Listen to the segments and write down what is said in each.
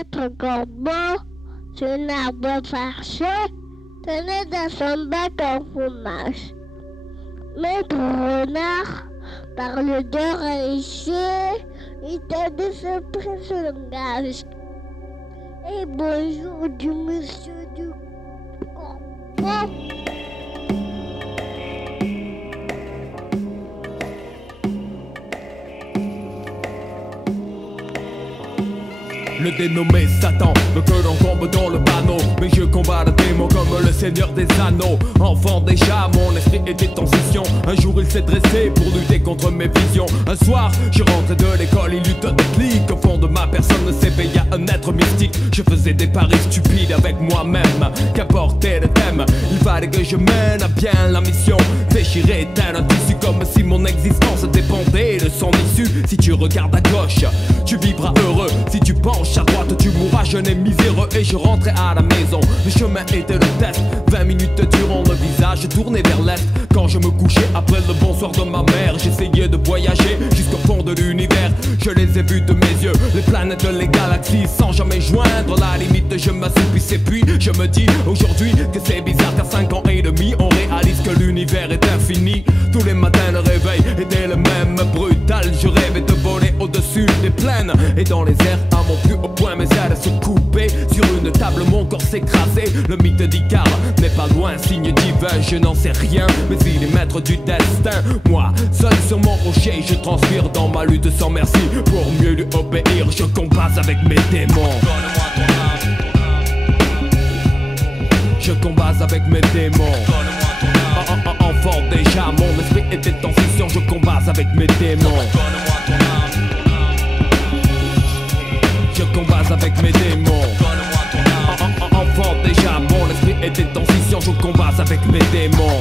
Maître Corbeau, sur un arbre farché, tenait dans son bec un fromage. Maître Renard parle de réussir, il tenait ce prix sur le langage. Et bonjour du monsieur du Corbeau. Le dénommé Satan veut que l'on tombe dans le panneau, mais je combats le démon comme le seigneur des anneaux. Enfant déjà, mon esprit était en scission. Un jour il s'est dressé pour lutter contre mes visions. Un soir, je rentrais de l'école, il eut un déclic. Au fond de ma personne s'éveilla un être mystique. Je faisais des paris stupides avec moi-même. Qu'importait le thème, il fallait que je mène à bien la mission. Déchirer tel un tissu comme si mon existence dépendait de son issue. Si tu regardes à gauche, tu vivras heureux. Si tu penches à droite, tu mourras jeune et miséreux. Et je rentrais à la maison, le chemin était le test. 20 minutes durant le visage tourné vers l'est. Quand je me couchais après le bonsoir de ma mère, j'essayais de voyager jusqu'au fond de l'univers. Je les ai vus de mes yeux, les planètes, les galaxies, sans jamais joindre la limite. Je m'assoupissais puis je me dis aujourd'hui que c'est bizarre qu'à 5 ans et demi on réalise que l'univers est infini. Tous les matins le réveil était le même, brutal. Je rêvais de voler au-dessus des plaines et dans les airs à mon plus haut point mes ailes se coupaient. Sur une table mon corps s'écrasait. Le mythe d'Icare n'est pas loin, signe divin, je n'en sais rien, mais il est maître du destin. Moi, seul sur mon rocher, je transpire dans ma lutte sans merci. Pour mieux lui obéir, je combats avec mes démons. Je combats avec mes démons. Enfant déjà, mon esprit était en scission. Je combats avec mes démons. Je combats avec mes démons. Enfant déjà, mon esprit était en scission. Je combats avec mes démons.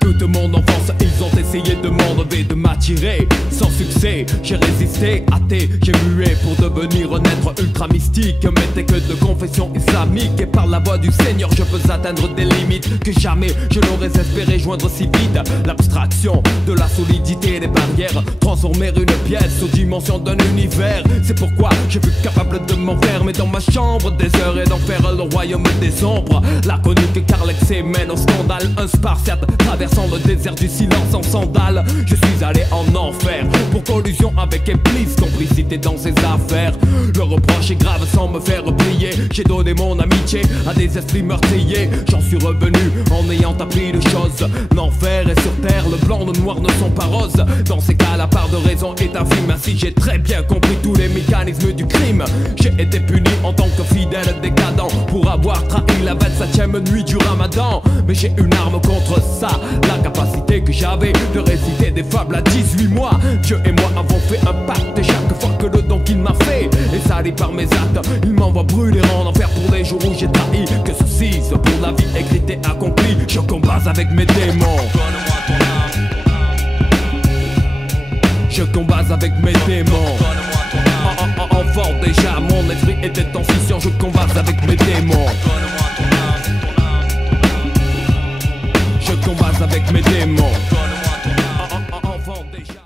Toute mon enfance, ils ont essayé de m'enlever, de m'attirer. Sans succès, j'ai résisté, athée, j'ai mué pour devenir un être ultra mystique. Mais t'es que de confession islamique, et par la voix du Seigneur, je peux atteindre des limites que jamais je n'aurais espéré joindre si vite. L'abstraction de la solidité des barrières, transformer une pièce aux dimensions d'un univers. C'est pourquoi je fus capable de m'enfermer dans ma chambre des heures et d'en faire le royaume des ombres. La conique car l'excès mène au scandale. Un spartiate traversant le désert du silence en sandales. Je suis allé en enfer pour collusion avec Iblis, complicité dans ses affaires. Le reproche est grave sans me faire plier. J'ai donné mon amitié à des esprits meurtriers. J'en suis revenu en ayant appris de choses. L'enfer est sur terre, le blanc, le noir ne sont pas roses. Dans ces cas la part de raison est infime. Ainsi j'ai très bien compris tous les mécanismes du crime. J'ai été puni en tant que fidèle décadent pour avoir trahi la 27e nuit du Ramadan. Mais j'ai une arme contre ça, la capacité que j'avais de réciter des fables à 18 mois. Dieu et moi avons fait un pacte, et chaque fois que le don qu'il m'a fait est sali par mes actes, il m'envoie brûler en enfer pour les jours où j'ai trahi. Que ceci soit pour la vie écrite et accomplie. Je combats avec mes démons. Je combats avec mes démons. Enfant déjà, mon esprit était en scission. Je combats avec mes démons. Je combats avec mes démons.